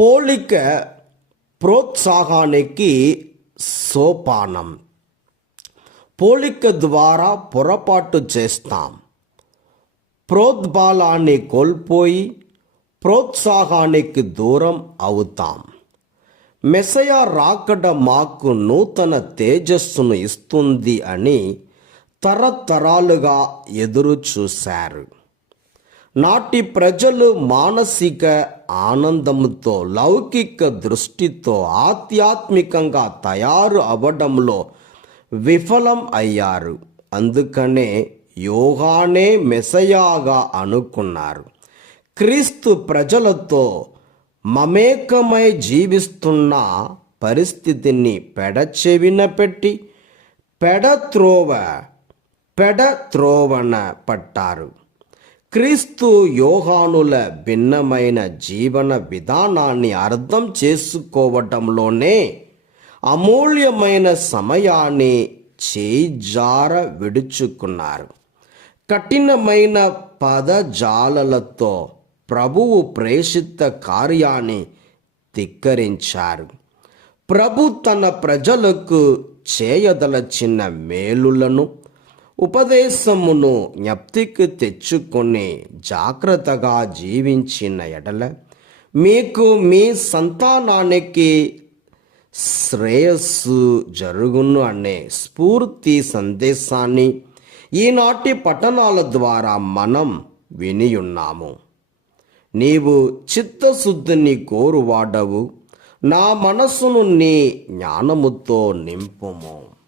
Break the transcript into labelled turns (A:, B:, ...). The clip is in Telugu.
A: పోలిక ప్రోత్సాహానికి సోపానం. పోలిక ద్వారా పొరపాటు చేస్తాం. ప్రోద్బలాన్ని కోల్పోయి ప్రోత్సాహానికి దూరం అవుతాం. మెసయ రాకడ మాకు నూతన తేజస్సును ఇస్తుంది అని తరతరాలుగా ఎదురు చూశారు నాటి ప్రజలు మానసిక ఆనందంతో లౌకిక దృష్టితో ఆధ్యాత్మికంగా తయారు అవ్వడంలో విఫలం అయ్యారు. అందుకనే యోగానే మెసయాగా అనుకున్నారు. క్రీస్తు ప్రజలతో మమేకమై జీవిస్తున్న పరిస్థితిని పెడచెవిన పెట్టి పెడత్రోవ పెడత్రోవన పట్టారు. క్రీస్తు యోహానుల భిన్నమైన జీవన విధానాన్ని అర్థం చేసుకోవటంలోనే అమూల్యమైన సమయాన్ని చేజార విడుచుకున్నారు. కఠినమైన పదజాలలతో ప్రభువు ప్రేషిత కార్యాన్ని ధిక్కరించారు. ప్రభు తన ప్రజలకు చేయదలచిన మేలులను ఉపదేశమును జ్ఞప్తికి తెచ్చుకొని జాగ్రత్తగా జీవించిన ఎడల మీకు మీ సంతానానికి శ్రేయస్సు జరుగును అనే స్ఫూర్తి సందేశాన్ని ఈనాటి పట్టణాల ద్వారా మనం వినియున్నాము. నీవు చిత్తశుద్ధిని కోరువాడవు నా మనస్సును నీ జ్ఞానముతో నింపుము.